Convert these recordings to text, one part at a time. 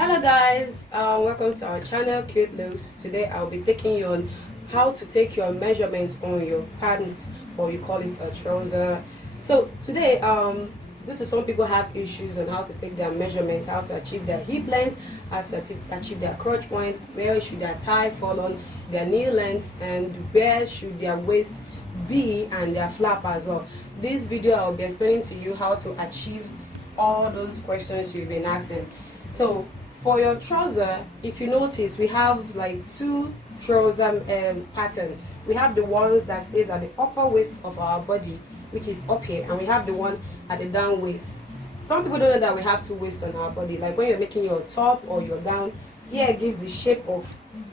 Hello guys, welcome to our channel CuteLuks. Today I'll be taking you on how to take your measurements on your pants, or you call it a trouser. So today, due to some people have issues on how to take their measurements, how to achieve their hip length, how to achieve their crotch point, where should their tie fall on, their knee length, and where should their waist be, and their flap as well. This video I'll be explaining to you how to achieve all those questions you've been asking. So for your trouser, if you notice, we have like two trouser pattern. We have the ones that stays at the upper waist of our body, which is up here, and we have the one at the down waist. Some people don't know that we have two waists on our body. Like when you're making your top or your gown, here it gives the shape of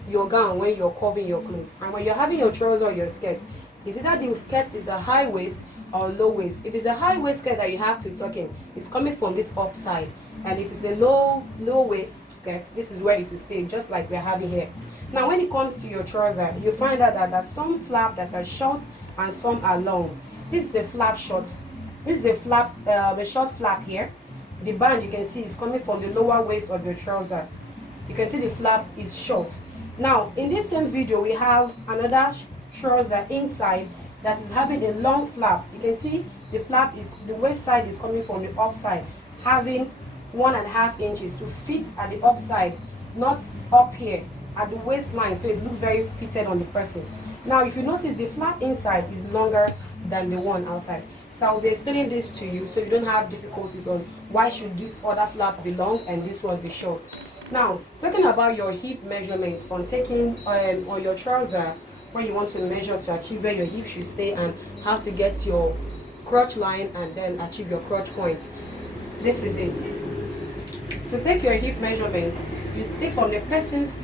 your gown when you're covering your clothes. And when you're having your trouser or your skirt, is either the skirt is a high waist or low waist. If it's a high waist skirt that you have to tuck in, it's coming from this up side. And if it's a low waist skirt, this is where it will stay, just like we're having here. Now when it comes to your trouser, you find out that there's some flap that are short and some are long. This is the flap short. This is the flap, the short flap here. The band you can see is coming from the lower waist of your trouser. You can see the flap is short. Now in this same video, we have another trouser inside that is having a long flap. You can see the flap is, the waist side is coming from the upside, having 1.5 inches to fit at the upside, not up here at the waistline, so it looks very fitted on the person. Now if you notice, the flap inside is longer than the one outside. So I'll be explaining this to you so you don't have difficulties on why should this other flap be long and this one be short. Now talking about your hip measurements on taking on your trouser, when you want to measure to achieve where your hip should stay and how to get your crotch line and then achieve your crotch point. This is it. To take your hip measurements, you take from the person's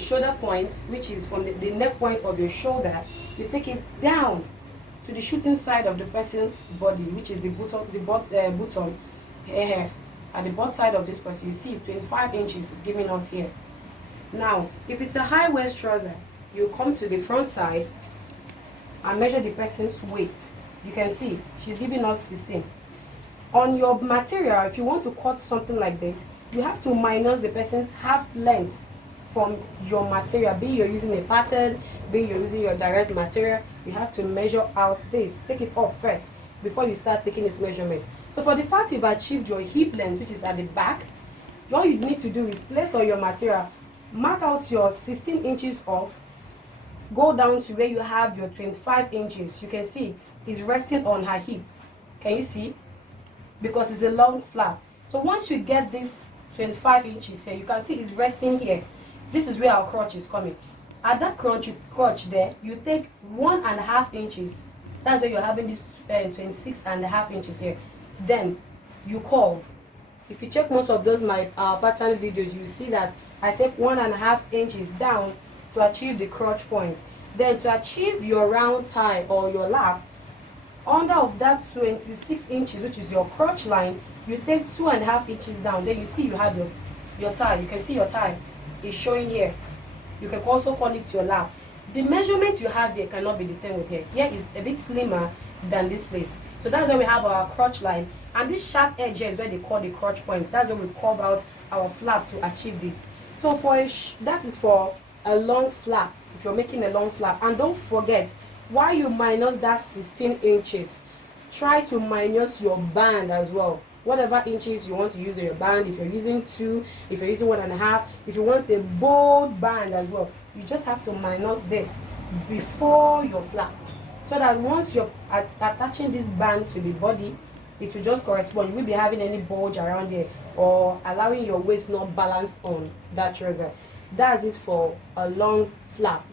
shoulder point, which is from the neck point of your shoulder. You take it down to the shooting side of the person's body, which is the bottom here. At the bottom side of this person, you see it's 25 inches. It's giving us here. Now, if it's a high waist trouser, you come to the front side and measure the person's waist. You can see she's giving us 16. On your material, if you want to cut something like this, you have to minus the person's half length from your material. Be you're using a pattern, be you're using your direct material, you have to measure out this. Take it off first before you start taking this measurement. So for the fact you've achieved your hip length, which is at the back, all you need to do is place on your material, mark out your 16 inches off, go down to where you have your 25 inches. You can see it is resting on her hip. Can you see? Because it's a long flap. So once you get this 25 inches here, you can see it's resting here. This is where our crotch is coming. At that crotch there, you take 1.5 inches. That's where you're having this 26.5 inches here. Then you curve. If you check most of those my pattern videos, you see that I take 1.5 inches down to achieve the crotch point. Then to achieve your round tie or your lap, under of that 26 inches, which is your crotch line, you take 2.5 inches down. Then you see you have your tie. You can see your tie is showing here. You can also call it your lap. The measurement you have here cannot be the same with here. Here is a bit slimmer than this place. So that's where we have our crotch line. And this sharp edge here is where they call the crotch point. That's where we curve out our flap to achieve this. So for that is for a long flap, if you're making a long flap. And don't forget, while you minus that 16 inches, try to minus your band as well. Whatever inches you want to use in your band, if you're using 2, if you're using 1.5, if you want a bold band as well, you just have to minus this before your flap. So that once you're attaching this band to the body, it will just correspond. You won't be having any bulge around there or allowing your waist not balanced on that trouser. That's it for a long flap.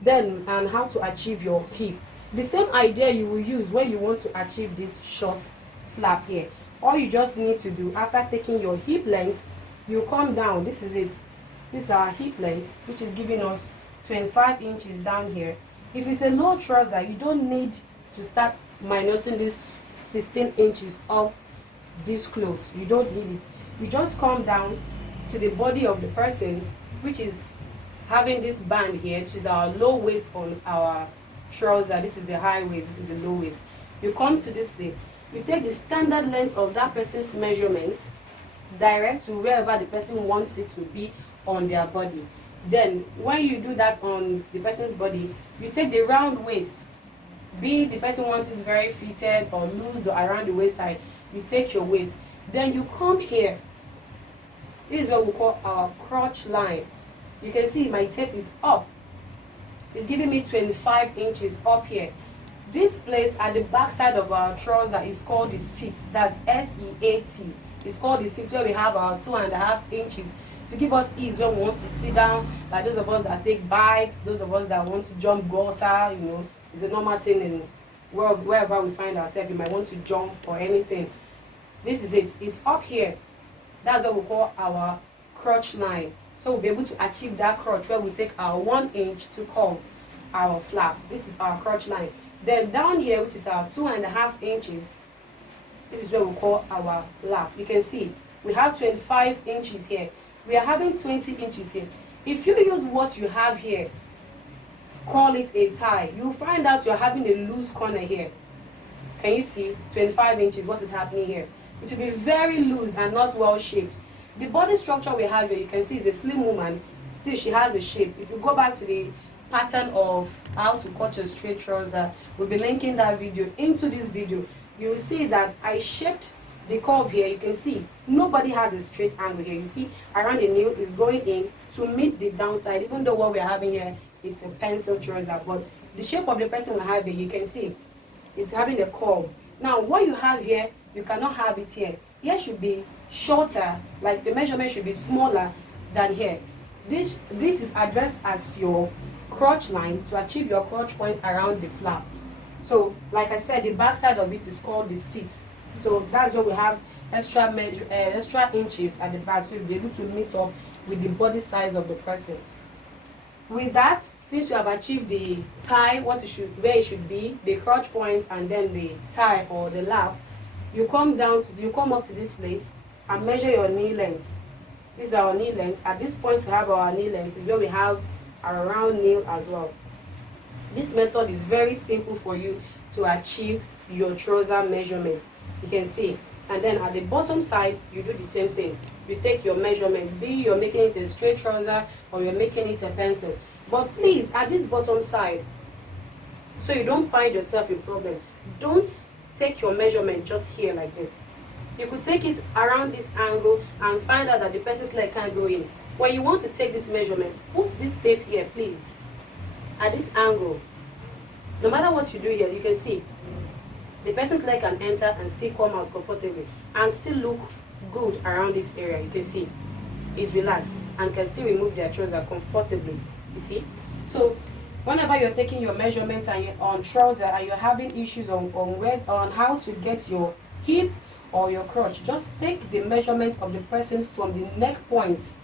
Then, and how to achieve your hip. The same idea you will use when you want to achieve this short flap here. All you just need to do, after taking your hip length, you come down. This is it. This is our hip length, which is giving us 25 inches down here. If it's a low trouser, you don't need to start minusing this 16 inches of these clothes. You don't need it. You just come down to the body of the person, which is having this band here, which is our low waist on our trouser. This is the high waist, this is the low waist. You come to this place, you take the standard length of that person's measurement, direct to wherever the person wants it to be on their body. Then when you do that on the person's body, you take the round waist, be the person wants it very fitted or loose around the waist side, you take your waist, then you come here. This is what we call our crotch line. You can see my tape is up. It's giving me 25 inches up here. This place at the back side of our trouser is called the seat. That's S-E-A-T. It's called the seat, where we have our 2.5 inches to give us ease when we want to sit down, like those of us that take bikes, those of us that want to jump gutter, you know, it's a normal thing in wherever we find ourselves. You might want to jump or anything. This is it. It's up here. That's what we call our crotch line. So we'll be able to achieve that crotch where we take our 1 inch to curve our flap. This is our crotch line. Then down here, which is our 2.5 inches, this is where we call our lap. You can see we have 25 inches here. We are having 20 inches here. If you use what you have here, call it a tie, you'll find out you're having a loose corner here. Can you see 25 inches? What is happening here? It will be very loose and not well shaped. The body structure we have here, you can see, is a slim woman. Still, she has a shape. If you go back to the pattern of how to cut your straight trouser, we'll be linking that video into this video. You will see that I shaped the curve here. You can see nobody has a straight angle here. You see around the nail is going in to meet the downside, even though what we're having here, it's a pencil trouser, but the shape of the person we have here, you can see, is having a curve. Now what you have here, you cannot have it here. Here should be shorter, like the measurement should be smaller than here. This is addressed as your crotch line to achieve your crotch point around the flap. So like I said, the back side of it is called the seat. So that's where we have extra inches at the back, so you'll be able to meet up with the body size of the person. With that, since you have achieved the tie, where it should be, the crotch point, and then the tie or the lap, you come up to this place and measure your knee length. This is our knee length. At this point, we have our knee length. Is where we have our round nail as well. This method is very simple for you to achieve your trouser measurements. You can see. And then at the bottom side, you do the same thing. You take your measurements, be you're making it a straight trouser or you're making it a pencil. But please, at this bottom side, so you don't find yourself in problem, don't take your measurement just here like this. You could take it around this angle and find out that the person's leg can't go in. When you want to take this measurement, put this tape here, please, at this angle. No matter what you do here, you can see the person's leg can enter and still come out comfortably and still look good around this area. You can see it's relaxed and can still remove their trouser comfortably. You see? So whenever you're taking your measurements and you're on trouser and you're having issues on how to get your hip or your crotch, just take the measurement of the person from the neck point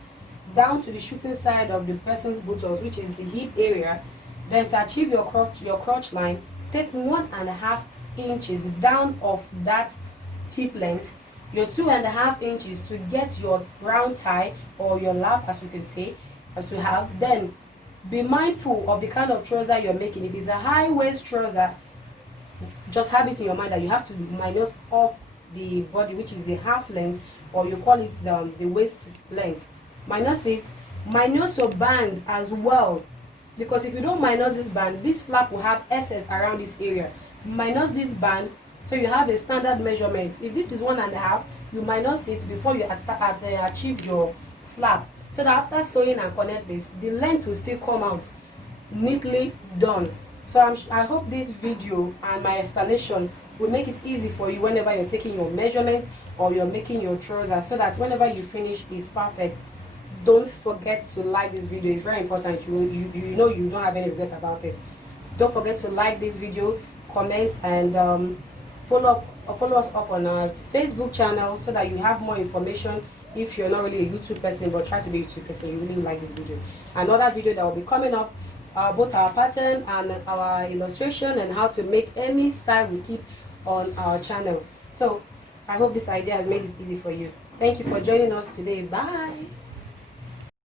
down to the shooting side of the person's buttocks, which is the hip area. Then to achieve your crotch line, take 1.5 inches down of that hip length, your 2.5 inches to get your round tie or your lap, as we can say, as we have. Then be mindful of the kind of trouser you're making. If it's a high waist trouser, just have it in your mind that you have to minus off the body, which is the half length, or you call it the waist length. Minus it, minus your band as well, because if you don't minus this band, this flap will have excess around this area. Minus this band, so you have a standard measurement. If this is 1.5, you minus it before you achieve your flap, so that after sewing and connect this, the length will still come out neatly done. So I hope this video and my explanation will make it easy for you whenever you're taking your measurement or you're making your trouser, so that whenever you finish, it's perfect. Don't forget to like this video. It's very important. You know you don't have any regret about this. Don't forget to like this video, comment, and follow us up on our Facebook channel so that you have more information. If you're not really a YouTube person but try to be a YouTube person, you really like this video. Another video that will be coming up, both our pattern and our illustration and how to make any style we keep on our channel. So I hope this idea has made it easy for you. Thank you for joining us today. Bye.